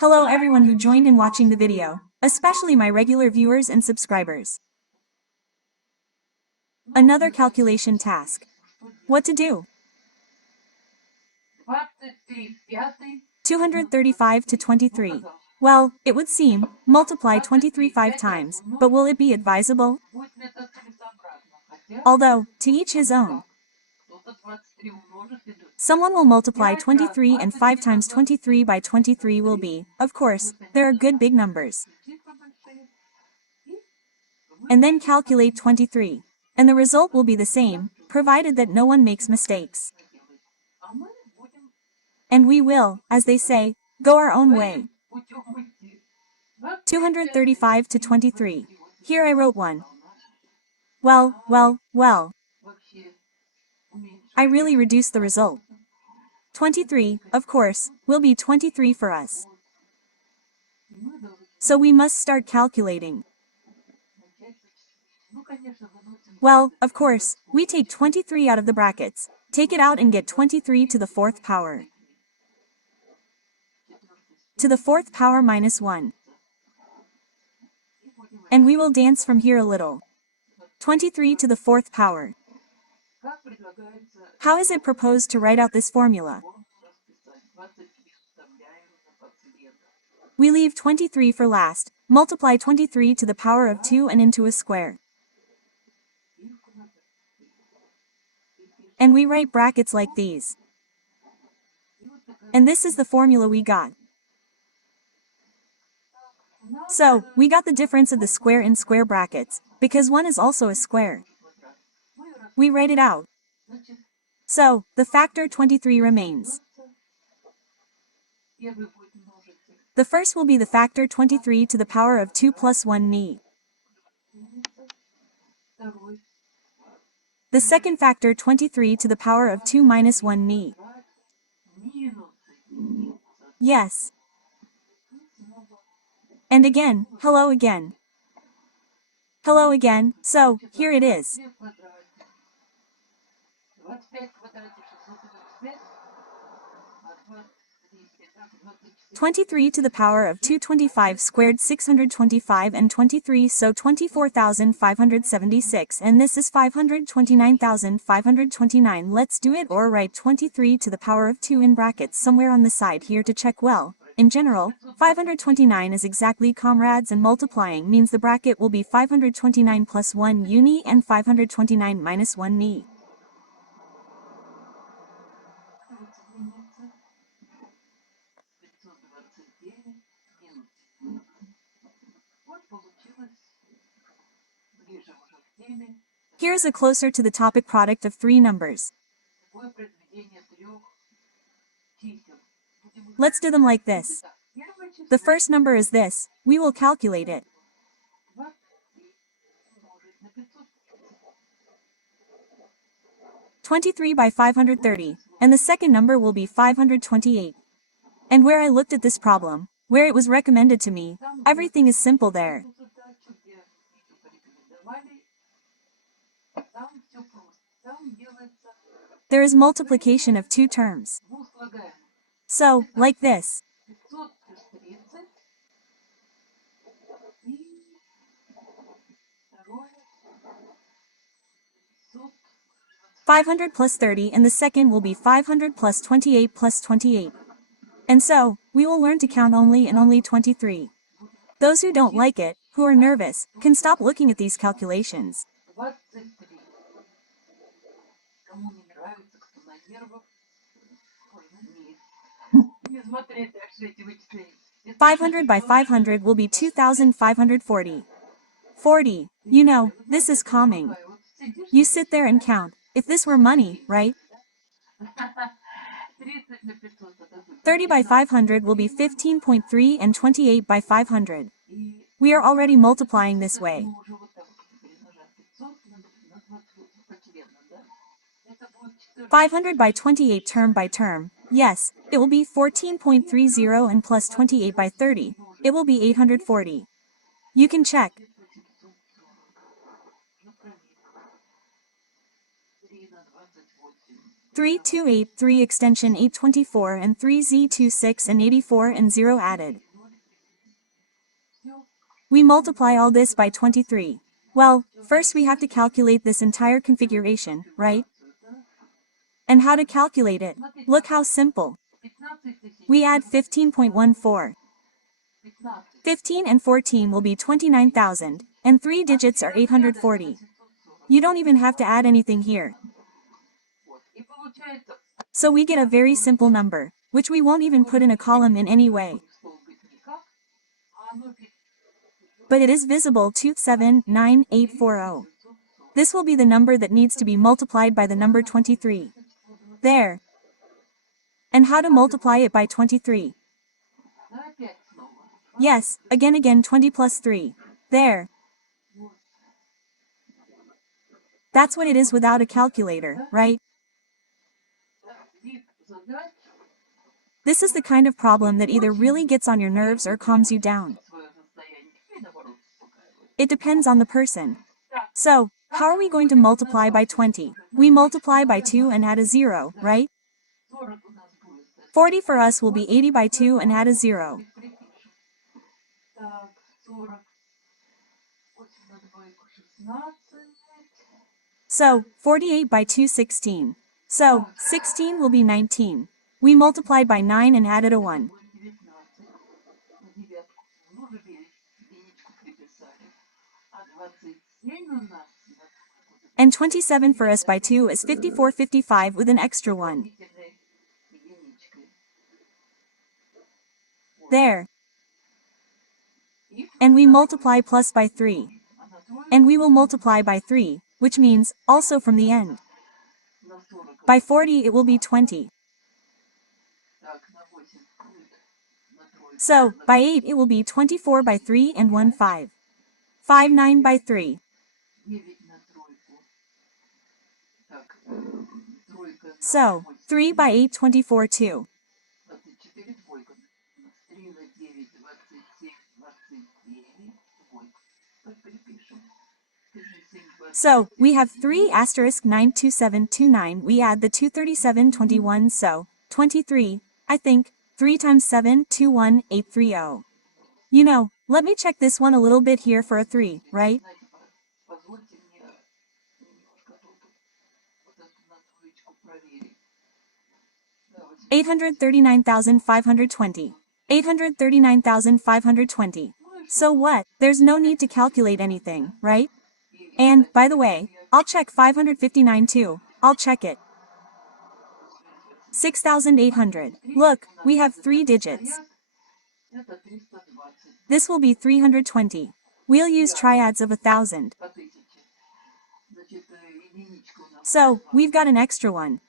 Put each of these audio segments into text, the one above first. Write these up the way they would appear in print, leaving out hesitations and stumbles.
Hello everyone who joined in watching the video, especially my regular viewers and subscribers. Another calculation task. What to do? 235 to 23. Well, it would seem, multiply 23 5 times, but will it be advisable? Although, to each his own. Someone will multiply 23 and 5 times 23 by 23 will be, of course, there are good big numbers. And then calculate 23. And the result will be the same, provided that no one makes mistakes. And we will, as they say, go our own way. 235 to 23. Here I wrote one. Well. I really reduced the result. 23, of course, will be 23 for us. So we must start calculating. Well, of course, we take 23 out of the brackets, take it out and get 23 to the fourth power. To the fourth power minus 1. And we will dance from here a little. 23 to the fourth power. How is it proposed to write out this formula? We leave 23 for last, multiply 23 to the power of 2 and into a square. And we write brackets like these. And this is the formula we got. So, we got the difference of the square in square brackets, because 1 is also a square. We write it out. So, the factor 23 remains. The first will be the factor 23 to the power of 2 plus 1 ni. The second factor 23 to the power of 2 minus 1 ni. Yes. And again, hello again. Hello again, so, here it is. 23 to the power of 225 squared 625 and 23 so 24,576 and this is 529,529. Let's do it or write 23 to the power of 2 in brackets somewhere on the side here to check well. In general, 529 is exactly comrades and multiplying means the bracket will be 529 plus 1 uni and 529 minus 1 ni. Here's a closer to the topic product of three numbers. Let's do them like this. The first number is this, we will calculate it. (23 by 530), and the second number will be 528. And where I looked at this problem, where it was recommended to me, everything is simple there. There is multiplication of two terms. So, like this. 500 plus 30 and the second will be 500 plus 28 plus 28. And so, we will learn to count only and only 23. Those who don't like it, who are nervous, can stop looking at these calculations. 500 by 500 will be 2,540. 40. You know, this is calming. You sit there and count, if this were money, right? 30 by 500 will be 15.3 and 28 by 500. We are already multiplying this way. 500 by 28 term by term, yes, it will be 14.30 and plus 28 by 30, it will be 840. You can check. 3283 extension 824 and 3z26 and 84 and 0 added. We multiply all this by 23. Well, first we have to calculate this entire configuration, right? And how to calculate it? Look how simple. We add 15.14. 15 and 14 will be 29,000, and 3 digits are 840. You don't even have to add anything here. So we get a very simple number, which we won't even put in a column in any way. But it is visible to 79840. This will be the number that needs to be multiplied by the number 23. There. And how to multiply it by 23? Yes, again 20 plus 3. There. That's what it is without a calculator, right? This is the kind of problem that either really gets on your nerves or calms you down. It depends on the person. So, how are we going to multiply by 20? We multiply by 2 and add a 0, right? 40 for us will be 80 by 2 and add a 0. So, 48 by 2 16. So, 16 will be 19. We multiplied by 9 and added a 1. And 27 for us by 2 is 54/55 with an extra 1. There. And we multiply plus by 3. And we will multiply by 3, which means, also from the end. By 40 it will be 20. So, by 8 it will be 24 by 3 and 1 5. 5 9 by 3. So, 3 by 8 24 2. So, we have 3 asterisk 92729, we add the 23721, so, 23, I think, 3 times 7, 21830. You know, let me check this one a little bit here for a 3, right? 839,520. 839,520. So what? There's no need to calculate anything, right? And, by the way, I'll check 559 too. I'll check it. 6,800. Look, we have 3 digits. This will be 320. We'll use triads of 1,000. So, we've got an extra one.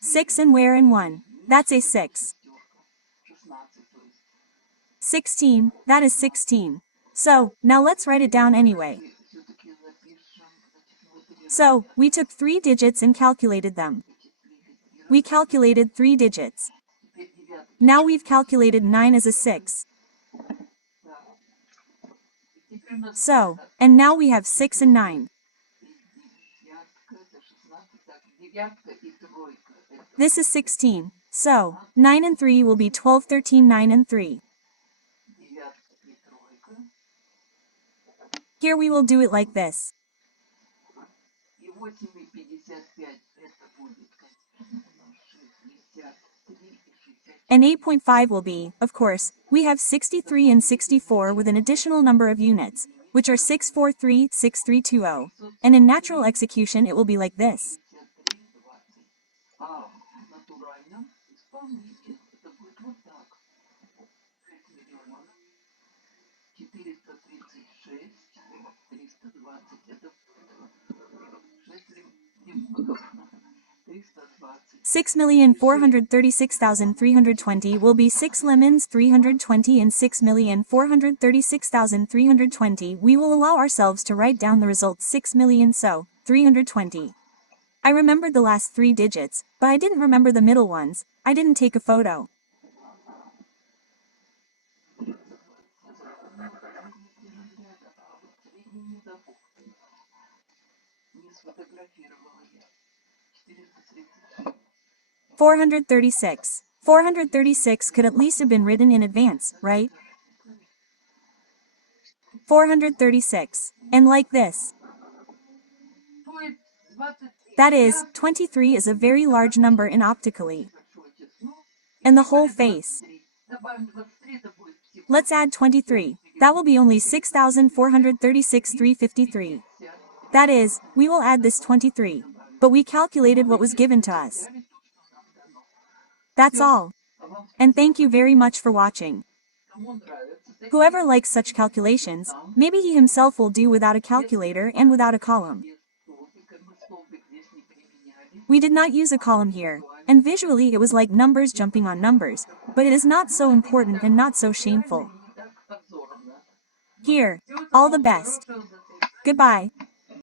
6 and where and 1. That's a 6. 16, that is 16. So, now let's write it down anyway. So, we took 3 digits and calculated them. We calculated 3 digits. Now we've calculated 9 as a 6. So, and now we have 6 and 9. This is 16. So, 9 and 3 will be 12, 13, 9 and 3. Here we will do it like this. And 8.5 will be, of course, we have 63 and 64 with an additional number of units, which are 643, 6320. And in natural execution it will be like this. Six 6,436,320 will be 6 lemons 320 and 6,436,320. We will allow ourselves to write down the result 6 million, so 320. I remembered the last 3 digits, but I didn't remember the middle ones. I didn't take a photo. $436. 436 could at least have been written in advance, right? 436. And like this. That is, 23 is a very large number in optically. And the whole face. Let's add 23. That will be only 6,436 353. That is, we will add this 23. But we calculated what was given to us. That's all. And thank you very much for watching. Whoever likes such calculations, maybe he himself will do without a calculator and without a column. We did not use a column here, and visually it was like numbers jumping on numbers, but it is not so important and not so shameful. Here, all the best. Goodbye.